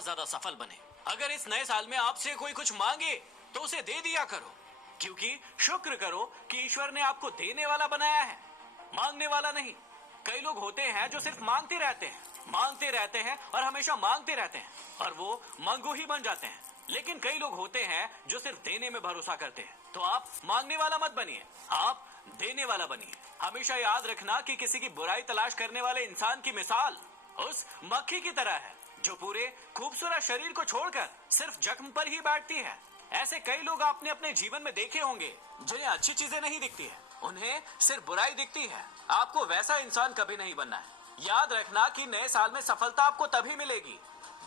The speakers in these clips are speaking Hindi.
बहुत ज्यादा सफल बने। अगर इस नए साल में आपसे कोई कुछ मांगे तो उसे दे दिया करो, क्योंकि शुक्र करो कि ईश्वर ने आपको देने वाला बनाया है, मांगने वाला नहीं। कई लोग होते हैं जो सिर्फ मांगते रहते हैं और हमेशा मांगते रहते हैं और वो मंगू ही बन जाते हैं। लेकिन कई लोग होते हैं जो सिर्फ देने में भरोसा करते हैं। तो आप मांगने वाला मत बनिए, आप देने वाला बनिए। हमेशा याद रखना कि किसी की बुराई तलाश करने वाले इंसान की मिसाल उस मक्खी की तरह है जो पूरे खूबसूरत शरीर को छोड़कर सिर्फ जख्म पर ही बैठती है। ऐसे कई लोग आपने अपने जीवन में देखे होंगे जिन्हें अच्छी चीजें नहीं दिखती है, उन्हें सिर्फ बुराई दिखती है। आपको वैसा इंसान कभी नहीं बनना है। याद रखना कि नए साल में सफलता आपको तभी मिलेगी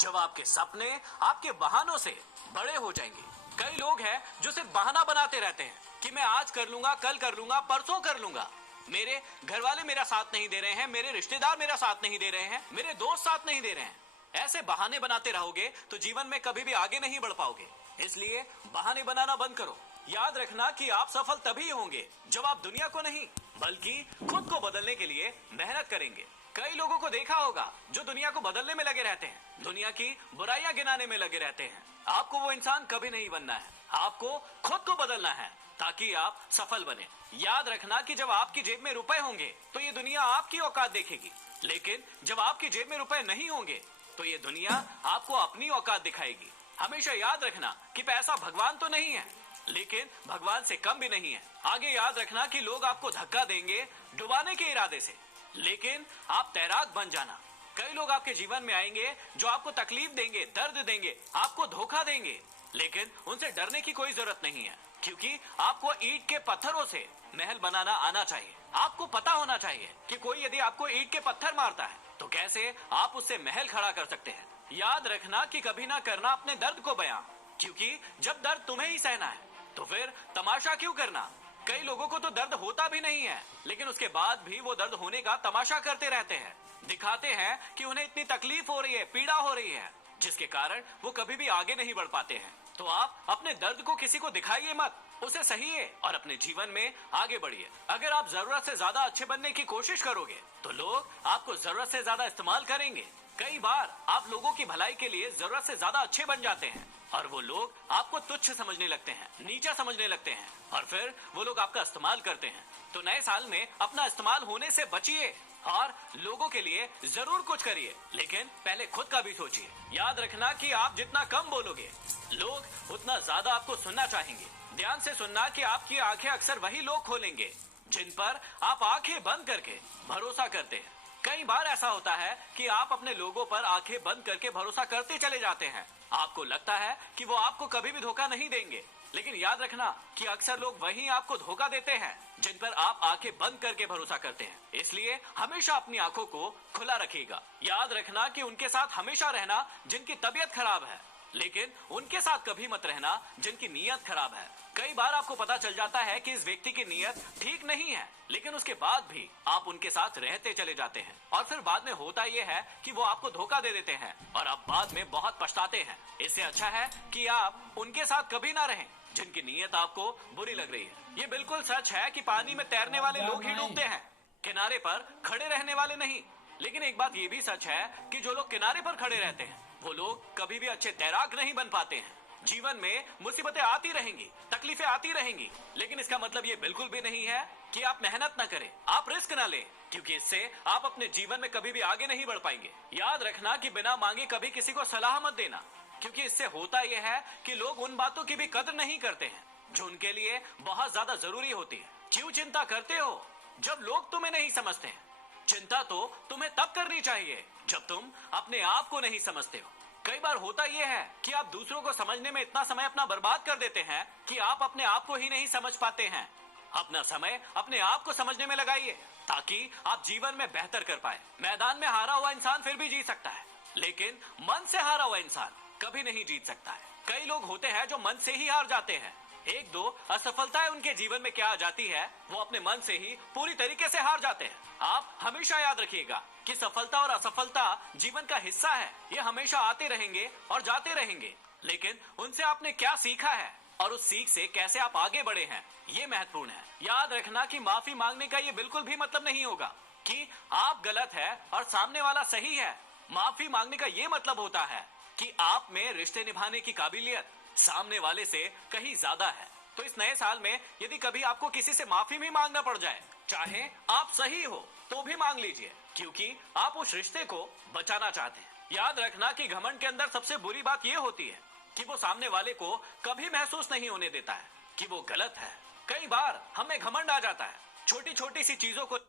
जब आपके सपने आपके बहानों से बड़े हो जाएंगे। कई लोग हैं जो सिर्फ बहाना बनाते रहते हैं कि मैं आज कर लूंगा, कल कर लूंगा, परसों कर लूंगा। मेरे घर वाले मेरा साथ नहीं दे रहे हैं, मेरे रिश्तेदार मेरा साथ नहीं दे रहे हैं, मेरे दोस्त साथ नहीं दे रहे हैं। ऐसे बहाने बनाते रहोगे तो जीवन में कभी भी आगे नहीं बढ़ पाओगे। इसलिए बहाने बनाना बंद करो। याद रखना कि आप सफल तभी होंगे जब आप दुनिया को नहीं बल्कि खुद को बदलने के लिए मेहनत करेंगे। कई लोगों को देखा होगा जो दुनिया को बदलने में लगे रहते हैं, दुनिया की बुराइयां गिनाने में लगे रहते हैं। आपको वो इंसान कभी नहीं बनना है, आपको खुद को बदलना है ताकि आप सफल बने। याद रखना कि जब आपकी जेब में रुपए होंगे तो ये दुनिया आपकी औकात देखेगी, लेकिन जब आपकी जेब में रुपए नहीं होंगे तो ये दुनिया आपको अपनी औकात दिखाएगी। हमेशा याद रखना कि पैसा भगवान तो नहीं है, लेकिन भगवान से कम भी नहीं है। आगे याद रखना कि लोग आपको धक्का देंगे डुबाने के इरादे से, लेकिन आप तैराक बन जाना। कई लोग आपके जीवन में आएंगे जो आपको तकलीफ देंगे, दर्द देंगे, आपको धोखा देंगे, लेकिन उनसे डरने की कोई जरूरत नहीं है, क्योंकि आपको ईंट के पत्थरों से महल बनाना आना चाहिए। आपको पता होना चाहिए कि कोई यदि आपको ईंट के पत्थर मारता है तो कैसे आप उससे महल खड़ा कर सकते हैं। याद रखना कि कभी ना करना अपने दर्द को बयां, क्योंकि जब दर्द तुम्हें ही सहना है तो फिर तमाशा क्यों करना। कई लोगों को तो दर्द होता भी नहीं है, लेकिन उसके बाद भी वो दर्द होने का तमाशा करते रहते हैं, दिखाते हैं कि उन्हें इतनी तकलीफ हो रही है, पीड़ा हो रही है, जिसके कारण वो कभी भी आगे नहीं बढ़ पाते हैं। तो आप अपने दर्द को किसी को दिखाइए मत, उसे सहिए और अपने जीवन में आगे बढ़िए। अगर आप जरूरत से ज्यादा अच्छे बनने की कोशिश करोगे तो लोग आपको जरूरत से ज्यादा इस्तेमाल करेंगे। कई बार आप लोगों की भलाई के लिए जरूरत से ज्यादा अच्छे बन जाते हैं और वो लोग आपको तुच्छ समझने लगते हैं, नीचा समझने लगते हैं और फिर वो लोग आपका इस्तेमाल करते हैं। तो नए साल में अपना इस्तेमाल होने से बचिए और लोगों के लिए जरूर कुछ करिए, लेकिन पहले खुद का भी सोचिए। याद रखना कि आप जितना कम बोलोगे लोग उतना ज्यादा आपको सुनना चाहेंगे। ध्यान से सुनना कि आपकी आंखें अक्सर वही लोग खोलेंगे जिन पर आप आंखें बंद करके भरोसा करते हैं। कई बार ऐसा होता है कि आप अपने लोगों पर आंखें बंद करके भरोसा करते चले जाते हैं। आपको लगता है कि वो आपको कभी भी धोखा नहीं देंगे, लेकिन याद रखना कि अक्सर लोग वही आपको धोखा देते हैं जिन पर आप आंखें बंद करके भरोसा करते हैं। इसलिए हमेशा अपनी आंखों को खुला रखिएगा। याद रखना कि उनके साथ हमेशा रहना जिनकी तबीयत खराब है, लेकिन उनके साथ कभी मत रहना जिनकी नीयत खराब है। कई बार आपको पता चल जाता है कि इस व्यक्ति की नीयत ठीक नहीं है, लेकिन उसके बाद भी आप उनके साथ रहते चले जाते हैं और फिर बाद में होता यह है कि वो आपको धोखा दे देते हैं और आप बाद में बहुत पछताते हैं। इससे अच्छा है कि आप उनके साथ कभी ना रहें जिनकी नीयत आपको बुरी लग रही है। ये बिल्कुल सच है कि पानी में तैरने वाले लोग ही डूबते हैं, किनारे पर खड़े रहने वाले नहीं। लेकिन एक बात ये भी सच है कि जो लोग किनारे पर खड़े रहते हैं वो लोग कभी भी अच्छे तैराक नहीं बन पाते हैं। जीवन में मुसीबतें आती रहेंगी, तकलीफें आती रहेंगी, लेकिन इसका मतलब ये बिल्कुल भी नहीं है कि आप मेहनत ना करें, आप रिस्क ना लें, क्योंकि इससे आप अपने जीवन में कभी भी आगे नहीं बढ़ पाएंगे। याद रखना कि बिना मांगे कभी किसी को सलाह मत देना, क्योंकि इससे होता यह है कि लोग उन बातों की भी कदर नहीं करते हैं जो उनके लिए बहुत ज्यादा जरूरी होती है। क्यों चिंता करते हो जब लोग तुम्हें नहीं समझते हैं? चिंता तो तुम्हें तब करनी चाहिए जब तुम अपने आप को नहीं समझते हो। कई बार होता यह है कि आप दूसरों को समझने में इतना समय अपना बर्बाद कर देते हैं कि आप अपने आप को ही नहीं समझ पाते हैं। अपना समय अपने आप को समझने में लगाइए ताकि आप जीवन में बेहतर कर पाए। मैदान में हारा हुआ इंसान फिर भी जीत सकता है, लेकिन मन से हारा हुआ इंसान कभी नहीं जीत सकता है। कई लोग होते हैं जो मन से ही हार जाते हैं। एक दो असफलताएं उनके जीवन में क्या आ जाती है, वो अपने मन से ही पूरी तरीके से हार जाते हैं। आप हमेशा याद रखिएगा कि सफलता और असफलता जीवन का हिस्सा है। ये हमेशा आते रहेंगे और जाते रहेंगे, लेकिन उनसे आपने क्या सीखा है और उस सीख से कैसे आप आगे बढ़े हैं, ये महत्वपूर्ण है। याद रखना कि माफी मांगने का ये बिल्कुल भी मतलब नहीं होगा कि आप गलत है और सामने वाला सही है। माफी मांगने का ये मतलब होता है कि आप में रिश्ते निभाने की काबिलियत सामने वाले से कहीं ज्यादा है। तो इस नए साल में यदि कभी आपको किसी से माफी भी मांगना पड़ जाए, चाहे आप सही हो तो भी मांग लीजिए, क्योंकि आप उस रिश्ते को बचाना चाहते हैं। याद रखना कि घमंड के अंदर सबसे बुरी बात यह होती है कि वो सामने वाले को कभी महसूस नहीं होने देता है कि वो गलत है। कई बार हमें घमंड आ जाता है छोटी छोटी सी चीजों को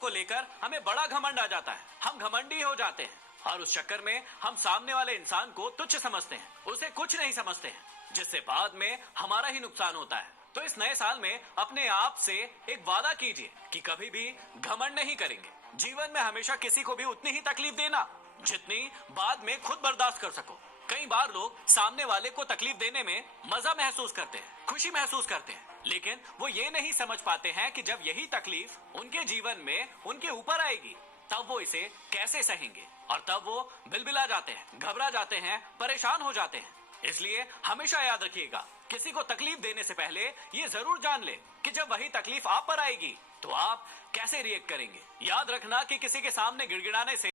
लेकर हमें बड़ा घमंड आ जाता है। हम घमंडी हो जाते हैं और उस चक्कर में हम सामने वाले इंसान को तुच्छ समझते हैं, उसे कुछ नहीं समझते हैं, जिससे बाद में हमारा ही नुकसान होता है। तो इस नए साल में अपने आप से एक वादा कीजिए कि कभी भी घमंड नहीं करेंगे। जीवन में हमेशा किसी को भी उतनी ही तकलीफ देना जितनी बाद में खुद बर्दाश्त कर सको। कई बार लोग सामने वाले को तकलीफ देने में मजा महसूस करते हैं, खुशी महसूस करते हैं, लेकिन वो ये नहीं समझ पाते हैं कि जब यही तकलीफ उनके जीवन में उनके ऊपर आएगी तब वो इसे कैसे सहेंगे, और तब वो बिलबिला जाते हैं, घबरा जाते हैं, परेशान हो जाते हैं। इसलिए हमेशा याद रखिएगा, किसी को तकलीफ देने से पहले ये जरूर जान ले कि जब वही तकलीफ आप पर आएगी तो आप कैसे रिएक्ट करेंगे। याद रखना कि किसी के सामने गिड़गिड़ाने से